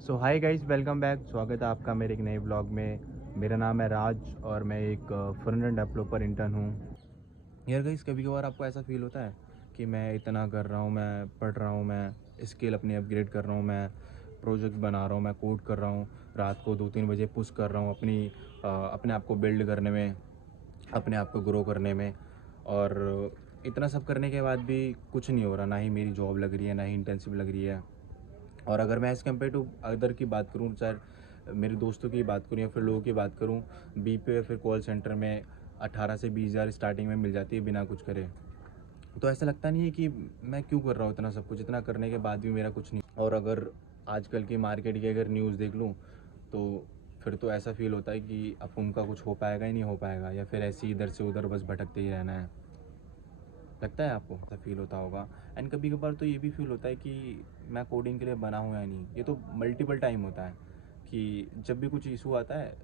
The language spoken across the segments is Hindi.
सो हाय गाइस, वेलकम बैक। स्वागत है आपका मेरे एक नए ब्लॉग में। मेरा नाम है राज और मैं एक फ्रंट एंड डेवलपर इंटर्न हूँ। यार गाइस, कभी कभार आपको ऐसा फील होता है कि मैं इतना कर रहा हूँ, मैं पढ़ रहा हूँ, मैं स्किल अपनी अपग्रेड कर रहा हूँ, मैं प्रोजेक्ट बना रहा हूँ, मैं कोड कर रहा हूँ, रात को 2-3 बजे पुश कर रहा हूँ अपने आप को बिल्ड करने में, अपने आप को ग्रो करने में। और इतना सब करने के बाद भी कुछ नहीं हो रहा। ना ही मेरी जॉब लग रही है, ना ही इंटर्नशिप लग रही है। और अगर मैं एज़ कम्पेयर टू अदर की बात करूँ, चाहे मेरे दोस्तों की बात करूँ या फिर लोगों की बात करूँ, बीपीओ या फिर कॉल सेंटर में 18 से 20 हज़ार स्टार्टिंग में मिल जाती है बिना कुछ करे। तो ऐसा लगता नहीं है कि मैं क्यों कर रहा हूँ इतना सब कुछ, इतना करने के बाद भी मेरा कुछ नहीं। और अगर आजकल की मार्केट की अगर न्यूज़ देख लूँ तो फिर तो ऐसा फील होता है कि अब उनका कुछ हो पाएगा ही नहीं हो पाएगा, या फिर ऐसे ही इधर से उधर बस भटकते ही रहना है। लगता है आपको ऐसा फील होता होगा। एंड कभी कभार तो ये भी फील होता है कि मैं कोडिंग के लिए बना हूँ या नहीं। ये तो मल्टीपल टाइम होता है कि जब भी कुछ इशू आता है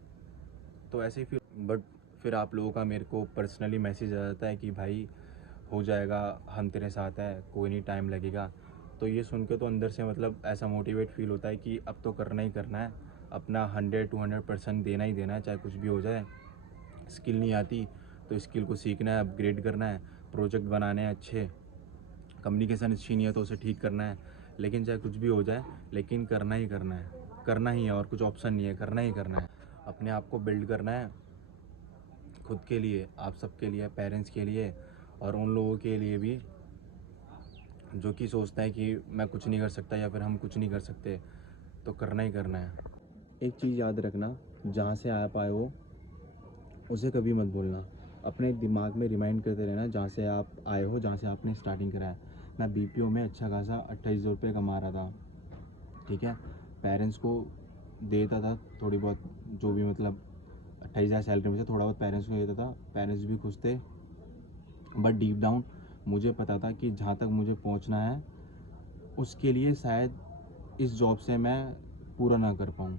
तो ऐसे ही फील। बट फिर आप लोगों का मेरे को पर्सनली मैसेज आ जाता है कि भाई हो जाएगा, हम तेरे साथ है, कोई नहीं, टाइम लगेगा। तो ये सुन के तो अंदर से मतलब ऐसा मोटिवेट फील होता है कि अब तो करना ही करना है, अपना 100-200% देना ही देना है, चाहे कुछ भी हो जाए। स्किल नहीं आती तो स्किल को सीखना है, अपग्रेड करना है, प्रोजेक्ट बनाने हैं अच्छे, कम्युनिकेशन अच्छी नहीं है तो उसे ठीक करना है। लेकिन चाहे कुछ भी हो जाए, लेकिन करना ही करना है, करना ही है, और कुछ ऑप्शन नहीं है, करना ही करना है। अपने आप को बिल्ड करना है खुद के लिए, आप सबके लिए, पेरेंट्स के लिए, और उन लोगों के लिए भी जो कि सोचता है कि मैं कुछ नहीं कर सकता या फिर हम कुछ नहीं कर सकते। तो करना ही करना है। एक चीज़ याद रखना, जहाँ से आप आए हो उसे कभी मत भूलना। अपने दिमाग में रिमाइंड करते रहना जहाँ से आप आए हो, जहाँ से आपने स्टार्टिंग करा है। मैं बीपीओ में अच्छा खासा 28,000 रुपये कमा रहा था, ठीक है। पेरेंट्स को देता था थोड़ी बहुत, जो भी मतलब 28,000 सैलरी में से थोड़ा बहुत पेरेंट्स को देता था। पेरेंट्स भी खुश थे। बट डीप डाउन मुझे पता था कि जहाँ तक मुझे पहुँचना है उसके लिए शायद इस जॉब से मैं पूरा ना कर पाऊँ,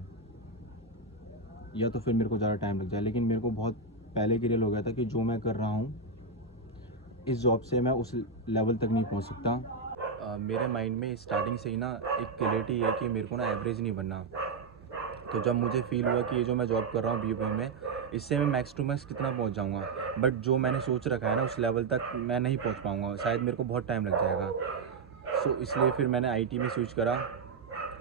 या तो फिर मेरे को ज़्यादा टाइम लग जाए। लेकिन मेरे को बहुत पहले क्लियर हो गया था कि जो मैं कर रहा हूँ इस जॉब से मैं उस लेवल तक नहीं पहुँच सकता। मेरे माइंड में स्टार्टिंग से ही ना एक क्लियरिटी है कि मेरे को ना एवरेज नहीं बनना। तो जब मुझे फील हुआ कि ये जो मैं जॉब कर रहा हूँ बीपीओ में, इससे मैं मैक्स टू मैक्स कितना पहुँच जाऊँगा, बट जो मैंने सोच रखा है ना उस लेवल तक मैं नहीं पहुँच पाऊँगा, शायद मेरे को बहुत टाइम लग जाएगा। सो इसलिए फिर मैंने आईटी में स्विच करा।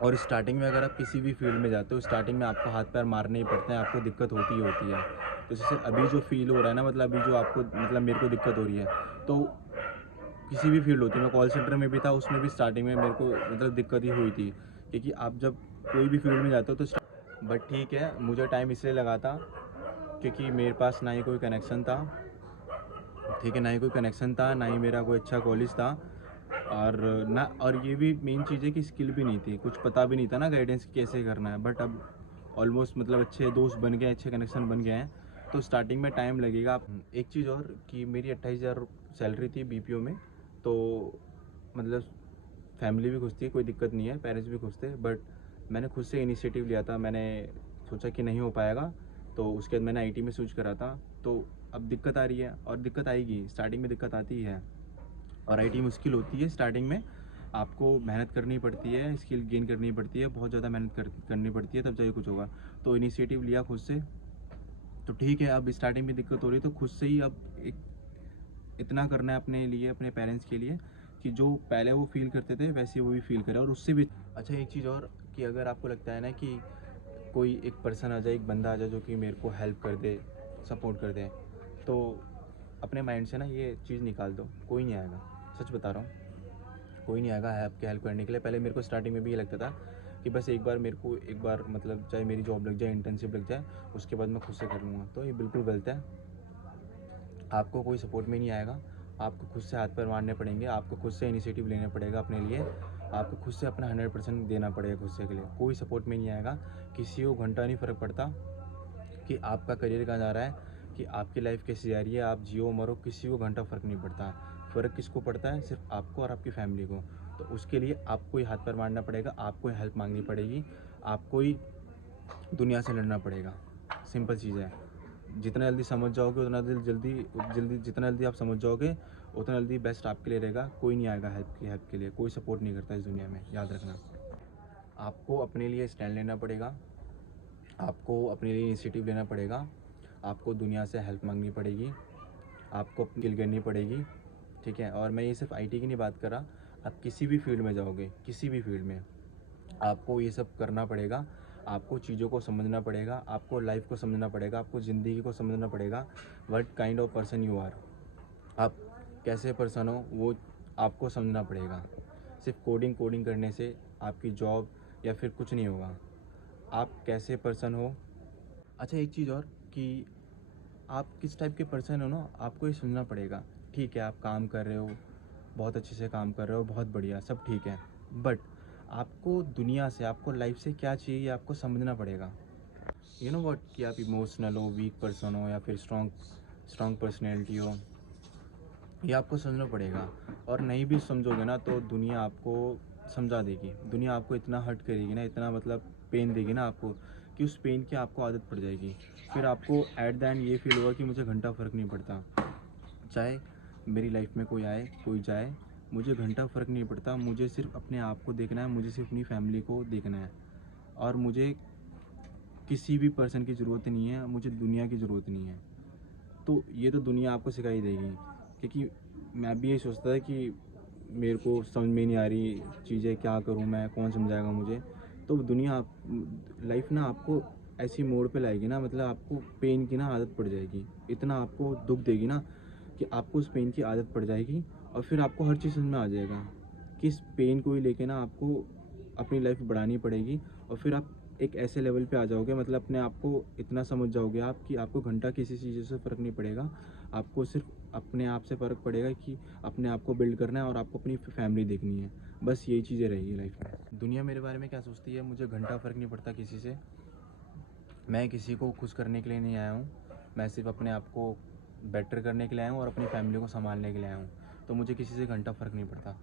और स्टार्टिंग में अगर आप किसी भी फील्ड में जाते हो, स्टार्टिंग में आपको हाथ पैर मारने ही पड़ते हैं, आपको दिक्कत होती ही होती है। तो जैसे अभी जो फील हो रहा है ना, मतलब अभी जो आपको मतलब मेरे को दिक्कत हो रही है, तो किसी भी फील्ड होती है, मैं कॉल सेंटर में भी था, उसमें भी स्टार्टिंग में मेरे को मतलब दिक्कत ही हुई थी। क्योंकि आप जब कोई भी फील्ड में जाते हो तो बट ठीक है, मुझे टाइम इसलिए लगा था क्योंकि मेरे पास ना ही कोई कनेक्शन था, ठीक है, ना ही कोई कनेक्शन था, ना ही मेरा कोई अच्छा कॉलेज था। और ना, और ये भी मेन चीज़ है कि स्किल भी नहीं थी, कुछ पता भी नहीं था ना गाइडेंस कैसे करना है। बट अब ऑलमोस्ट मतलब अच्छे दोस्त बन गए, अच्छे कनेक्शन बन गए हैं। तो स्टार्टिंग में टाइम लगेगा। एक चीज़ और कि मेरी 28,000 सैलरी थी बीपीओ में। तो मतलब फैमिली भी खुश थी, कोई दिक्कत नहीं है, पेरेंट्स भी खुश थे। बट मैंने खुद से इनिशिएटिव लिया था, मैंने सोचा कि नहीं हो पाएगा, तो उसके बाद मैंने आईटी में स्विच करा था। तो अब दिक्कत आ रही है और दिक्कत आएगी, स्टार्टिंग में दिक्कत आती ही है। और आईटी मुश्किल होती है स्टार्टिंग में, आपको मेहनत करनी पड़ती है, स्किल गेन करनी पड़ती है, बहुत ज़्यादा मेहनत करनी पड़ती है, तब जाके कुछ होगा। तो इनिशिएटिव लिया खुद से, तो ठीक है। अब स्टार्टिंग में दिक्कत हो रही है तो खुद से ही अब एक इतना करना है अपने लिए, अपने पेरेंट्स के लिए, कि जो पहले वो फील करते थे वैसे वो भी फील करे, और उससे भी अच्छा। एक चीज़ और कि अगर आपको लगता है ना कि कोई एक पर्सन आ जाए, एक बंदा आ जाए जो कि मेरे को हेल्प कर दे, सपोर्ट कर दे, तो अपने माइंड से ना ये चीज़ निकाल दो, कोई नहीं आएगा। सच बता रहा हूँ, कोई नहीं आएगा आपके हेल्प करने के लिए। पहले मेरे को स्टार्टिंग में भी ये लगता था कि बस एक बार मेरे को, एक बार मतलब चाहे मेरी जॉब लग जाए, इंटर्नशिप लग जाए, उसके बाद मैं खुद से कर लूँगा। तो ये बिल्कुल गलत है। आपको कोई सपोर्ट में नहीं आएगा, आपको खुद से हाथ पैर मारने पड़ेंगे, आपको खुद से इनिशिएटिव लेना पड़ेगा अपने लिए, आपको खुद से अपना 100% देना पड़ेगा खुद से के लिए। कोई सपोर्ट में नहीं आएगा, किसी को घंटा नहीं फ़र्क पड़ता कि आपका करियर कहाँ जा रहा है, कि आपकी लाइफ कैसी जा रही है, आप जियो मरो, किसी को घंटा फ़र्क नहीं पड़ता। फ़र्क किसको पड़ता है? सिर्फ आपको और आपकी फैमिली को। तो उसके लिए आपको ही हाथ पैर मारना पड़ेगा, आपको ही हेल्प मांगनी पड़ेगी, आपको ही दुनिया से लड़ना पड़ेगा। सिंपल चीज़ है। जितना जल्दी समझ जाओगे उतना जल्दी जल्दी जितना जल्दी आप समझ जाओगे उतना जल्दी बेस्ट आपके लिए रहेगा। कोई नहीं आएगा हेल्प के लिए, कोई सपोर्ट नहीं करता इस दुनिया में, याद रखना। आपको अपने लिए स्टैंड लेना पड़ेगा, आपको अपने लिए इनिशिएटिव लेना पड़ेगा, आपको दुनिया से हेल्प मांगनी पड़ेगी, आपको अपनी करनी पड़ेगी, ठीक है। और मैं ये सिर्फ आईटी की नहीं बात कर रहा, आप किसी भी फील्ड में जाओगे, किसी भी फील्ड में आपको ये सब करना पड़ेगा। आपको चीज़ों को समझना पड़ेगा, आपको लाइफ को समझना पड़ेगा, आपको ज़िंदगी को समझना पड़ेगा, what kind of person you are, आप कैसे पर्सन हो वो आपको समझना पड़ेगा। सिर्फ कोडिंग करने से आपकी जॉब या फिर कुछ नहीं होगा। आप कैसे पर्सन हो। अच्छा, एक चीज़ और कि आप किस टाइप के पर्सन हो ना, आपको ये समझना पड़ेगा। ठीक है, आप काम कर रहे हो, बहुत अच्छे से काम कर रहे हो, बहुत बढ़िया, सब ठीक है, बट आपको दुनिया से, आपको लाइफ से क्या चाहिए ये आपको समझना पड़ेगा। यू नो व्हाट, कि आप इमोशनल हो, वीक पर्सन हो या फिर स्ट्रॉन्ग पर्सनैलिटी हो, ये आपको समझना पड़ेगा। और नहीं भी समझोगे ना तो दुनिया आपको समझा देगी, दुनिया आपको इतना हर्ट करेगी ना, इतना मतलब पेन देगी ना आपको, कि उस पेन की आपको आदत पड़ जाएगी। फिर आपको एट द एंड ये फील होगा कि मुझे घंटा फ़र्क नहीं पड़ता, चाहे मेरी लाइफ में कोई आए कोई जाए, मुझे घंटा फ़र्क नहीं पड़ता, मुझे सिर्फ अपने आप को देखना है, मुझे सिर्फ अपनी फैमिली को देखना है, और मुझे किसी भी पर्सन की ज़रूरत नहीं है, मुझे दुनिया की ज़रूरत नहीं है। तो ये तो दुनिया आपको सिखाई देगी, क्योंकि मैं भी ये सोचता था कि मेरे को समझ में नहीं आ रही चीज़ें, क्या करूं मैं, कौन समझाएगा मुझे। तो दुनिया लाइफ ना आपको ऐसी मोड़ पे लाएगी ना, मतलब आपको पेन की ना आदत पड़ जाएगी, इतना आपको दुख देगी ना कि आपको उस पेन की आदत पड़ जाएगी, और फिर आपको हर चीज़ समझ में आ जाएगा कि इस पेन को ही लेके ना आपको अपनी लाइफ बढ़ानी पड़ेगी। और फिर आप एक ऐसे लेवल पे आ जाओगे, मतलब अपने आप को इतना समझ जाओगे आप कि आपको घंटा किसी चीज़ से फ़र्क नहीं पड़ेगा, आपको सिर्फ अपने आप से फ़र्क पड़ेगा कि अपने आप को बिल्ड करना है और आपको अपनी फैमिली देखनी है। बस यही चीज़ें रहेगी लाइफ में। दुनिया मेरे बारे में क्या सोचती है, मुझे घंटा फ़र्क नहीं पड़ता किसी से। मैं किसी को खुश करने के लिए नहीं आया हूँ, मैं सिर्फ अपने आप को बेटर करने के लिए आया हूँ और अपनी फैमिली को संभालने के लिए आया हूँ। तो मुझे किसी से घंटा फ़र्क नहीं पड़ता।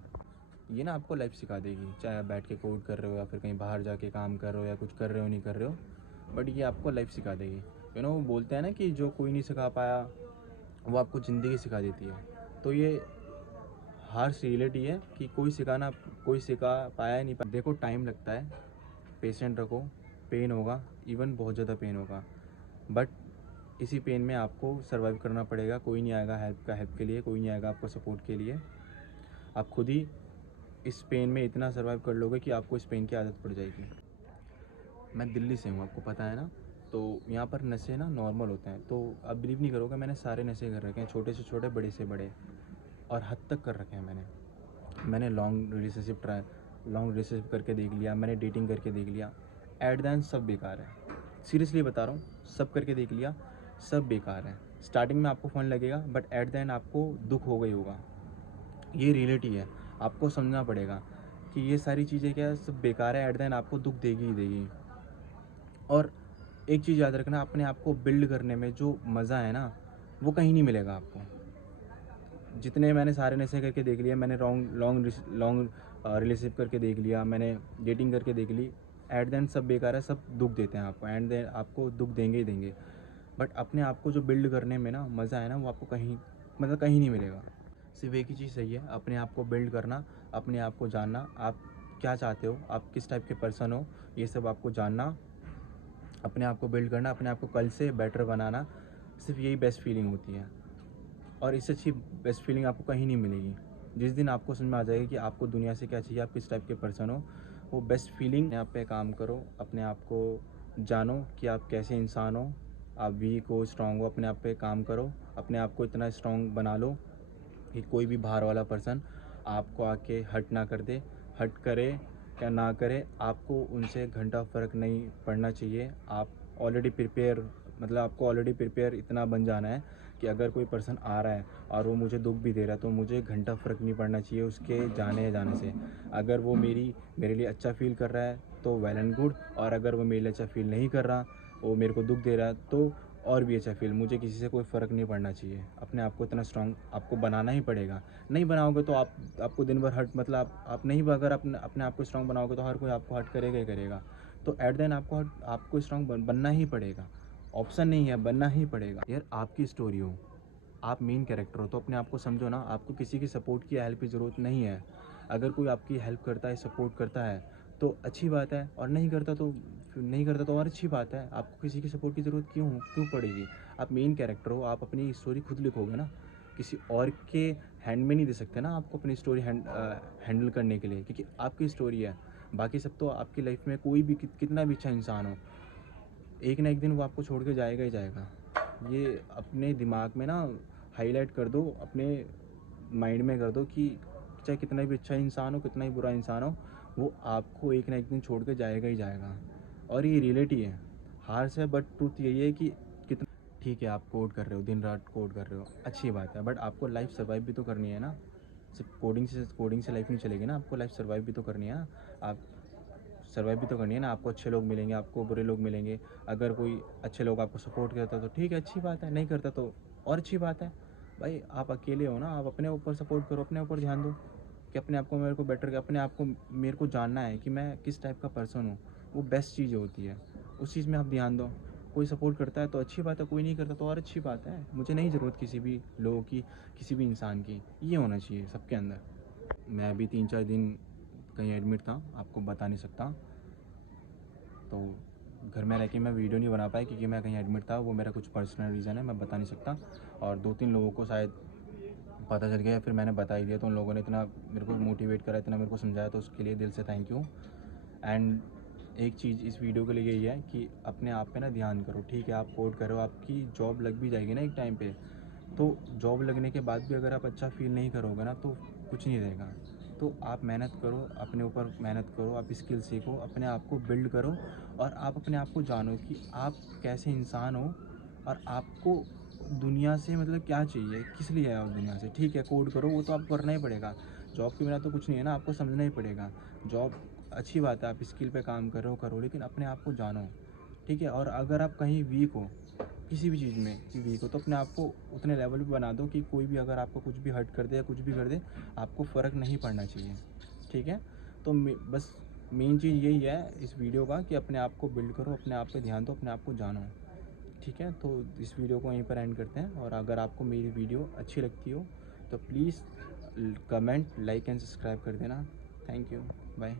ये ना आपको लाइफ सिखा देगी, चाहे आप बैठ के कोड कर रहे हो या फिर कहीं बाहर जाके काम कर रहे हो या कुछ कर रहे हो नहीं कर रहे हो, बट ये आपको लाइफ सिखा देगी। वो बोलते हैं ना कि जो कोई नहीं सिखा पाया वो आपको ज़िंदगी सिखा देती है। तो ये हार्श रियलिटी है कि कोई सिखा पाया नहीं पाया। देखो, टाइम लगता है, पेशेंट रखो, पेन होगा, इवन बहुत ज़्यादा पेन होगा, बट इसी पेन में आपको सर्वाइव करना पड़ेगा। कोई नहीं आएगा हेल्प के लिए, कोई नहीं आएगा आपको सपोर्ट के लिए। आप खुद ही इस पेन में इतना सर्वाइव कर लोगे कि आपको इस पेन की आदत पड़ जाएगी। मैं दिल्ली से हूँ, आपको पता है ना, तो यहाँ पर नशे ना नॉर्मल होते हैं। तो आप बिलीव नहीं करोगे, मैंने सारे नशे कर रखे हैं, छोटे से छोटे, बड़े से बड़े, और हद तक कर रखे हैं मैंने लॉन्ग रिलेशनशिप करके देख लिया, मैंने डेटिंग करके देख लिया, एट द एंड सब बेकार है। सीरियसली बता रहा हूँ, सब करके देख लिया, सब बेकार है। स्टार्टिंग में आपको फ़न लगेगा, बट एट द एंड आपको दुख होगा ही होगा। ये रियलिटी है, आपको समझना पड़ेगा कि ये सारी चीज़ें क्या सब बेकार है, एट द एंड आपको दुख देगी ही देगी। और एक चीज़ याद रखना, अपने आप को बिल्ड करने में जो मज़ा है ना, वो कहीं नहीं मिलेगा आपको। जितने मैंने सारे नशे करके देख लिया, मैंने लॉन्ग रिलेशनशिप करके देख लिया, मैंने डेटिंग करके देख ली, एट द एंड सब बेकार है, सब दुख देते हैं आपको, एंड देन आपको दुख देंगे ही देंगे। बट अपने आप को जो बिल्ड करने में ना मज़ा है ना, वो आपको कहीं नहीं मिलेगा। सिर्फ एक ही चीज़ सही है, अपने आप को बिल्ड करना, अपने आप को जानना, आप क्या चाहते हो, आप किस टाइप के पर्सन हो, ये सब आपको जानना, अपने आप को बिल्ड करना, अपने आप को कल से बेटर बनाना, सिर्फ यही बेस्ट फीलिंग होती है। और इससे अच्छी बेस्ट फीलिंग आपको कहीं नहीं मिलेगी। जिस दिन आपको समझ में आ जाएगी कि आपको दुनिया से क्या चाहिए, आप किस टाइप के पर्सन हो, वो बेस्ट फीलिंग। अपने आप पे काम करो, अपने आप को जानो कि आप कैसे इंसान हो, आप वीक हो स्ट्रांग हो, अपने आप पे काम करो, अपने आप को इतना स्ट्रांग बना लो कि कोई भी बाहर वाला पर्सन आपको आके हर्ट ना कर दे। हर्ट करे या ना करे, आपको उनसे घंटा फ़र्क नहीं पड़ना चाहिए। आप ऑलरेडी प्रिपेयर, मतलब आपको ऑलरेडी प्रिपेयर इतना बन जाना है कि अगर कोई पर्सन आ रहा है और वो मुझे दुख भी दे रहा है तो मुझे घंटा फ़र्क नहीं पड़ना चाहिए उसके जाने या जाने से। अगर वो मेरे लिए अच्छा फ़ील कर रहा है तो वेल एंड गुड, और अगर वो मेरे लिए अच्छा फ़ील नहीं कर रहा, वो मेरे को दुख दे रहा है, तो और भी अच्छा फील। मुझे किसी से कोई फ़र्क नहीं पड़ना चाहिए। अपने आप को इतना स्ट्रांग आपको बनाना ही पड़ेगा। नहीं बनाओगे तो आपको दिन भर हर्ट, मतलब आप नहीं, अगर अपने आप को स्ट्रांग बनाओगे तो हर कोई आपको हर्ट करेगा ही करेगा। तो एट द एंड आपको स्ट्रांग बनना ही पड़ेगा, ऑप्शन नहीं है, बनना ही पड़ेगा। यार, आपकी स्टोरी हो, आप मेन कैरेक्टर हो, तो अपने आप को समझो ना, आपको किसी की सपोर्ट की, हेल्प की ज़रूरत नहीं है। अगर कोई आपकी हेल्प करता है, सपोर्ट करता है, तो अच्छी बात है, और नहीं करता तो और अच्छी बात है। आपको किसी की सपोर्ट की ज़रूरत क्यों पड़ेगी? आप मेन कैरेक्टर हो, आप अपनी स्टोरी खुद लिखोगे ना, किसी और के हैंड में नहीं दे सकते ना आपको अपनी स्टोरी हैंडल करने के लिए, क्योंकि आपकी स्टोरी है। बाकी सब तो आपकी लाइफ में कोई भी कितना भी अच्छा इंसान हो, एक ना एक दिन वो आपको छोड़ के जाएगा ही जाएगा। ये अपने दिमाग में ना हाईलाइट कर दो, अपने माइंड में कर दो कि चाहे कितना भी अच्छा इंसान हो, कितना ही बुरा इंसान हो, वो आपको एक ना एक दिन छोड़ के जाएगा ही जाएगा। और ये रियलिटी है, हार से, बट ट्रूथ यही है कि कितना ठीक है आप कोड कर रहे हो, दिन रात कोड कर रहे हो, अच्छी बात है, बट आपको लाइफ सर्वाइव भी तो करनी है ना। सिर्फ कोडिंग से लाइफ नहीं चलेगी ना, आपको लाइफ सर्वाइव भी तो करनी है ना। आप सर्वाइव भी तो करनी है ना। आपको अच्छे लोग मिलेंगे, आपको बुरे लोग मिलेंगे। अगर कोई अच्छे लोग आपको सपोर्ट करता है तो ठीक है, अच्छी बात है, नहीं करता तो और अच्छी बात है। भाई आप अकेले हो ना, आप अपने ऊपर सपोर्ट करो, अपने ऊपर ध्यान दो कि अपने आप को मेरे को बेटर, अपने आप को मेरे को जानना है कि मैं किस टाइप का पर्सन हूँ। वो बेस्ट चीज़ होती है, उस चीज़ में आप ध्यान दो। कोई सपोर्ट करता है तो अच्छी बात है, कोई नहीं करता तो और अच्छी बात है। मुझे नहीं ज़रूरत किसी भी लोगों की, किसी भी इंसान की। ये होना चाहिए सबके अंदर। मैं अभी 3-4 दिन कहीं एडमिट था, आपको बता नहीं सकता। तो घर में रह के मैं वीडियो नहीं बना पाया क्योंकि मैं कहीं एडमिट था, वो मेरा कुछ पर्सनल रीज़न है, मैं बता नहीं सकता। और 2-3 लोगों को शायद पता चल गया, फिर मैंने बता ही दिया, तो उन लोगों ने इतना मेरे को मोटिवेट करा, इतना मेरे को समझाया, तो उसके लिए दिल से थैंक यू। एंड एक चीज़ इस वीडियो के लिए यही है कि अपने आप पे ना ध्यान करो। ठीक है, आप कोड करो, आपकी जॉब लग भी जाएगी ना एक टाइम पे, तो जॉब लगने के बाद भी अगर आप अच्छा फील नहीं करोगे ना, तो कुछ नहीं रहेगा। तो आप मेहनत करो, अपने ऊपर मेहनत करो, आप स्किल सीखो, अपने आप को बिल्ड करो, और आप अपने आप को जानो कि आप कैसे इंसान हो, और आपको दुनिया से मतलब क्या चाहिए, किस लिए है आप दुनिया से। ठीक है, कोड करो, वो तो आपको करना ही पड़ेगा, जॉब के बिना तो कुछ नहीं है ना, आपको समझना ही पड़ेगा। जॉब अच्छी बात है, आप स्किल पे काम करो, लेकिन अपने आप को जानो। ठीक है, और अगर आप कहीं वीक हो, किसी भी चीज़ में वीक हो, तो अपने आप को उतने लेवल पे बना दो कि कोई भी अगर आपको कुछ भी हर्ट कर दे या कुछ भी कर दे, आपको फ़र्क नहीं पड़ना चाहिए। ठीक है, तो बस मेन चीज़ यही है इस वीडियो का कि अपने आप को बिल्ड करो, अपने आप पे ध्यान दो, अपने आप को जानो। ठीक है, तो इस वीडियो को यहीं पर एंड करते हैं। और अगर आपको मेरी वीडियो अच्छी लगती हो तो please comment, like and subscribe कर देना। Thank you, bye.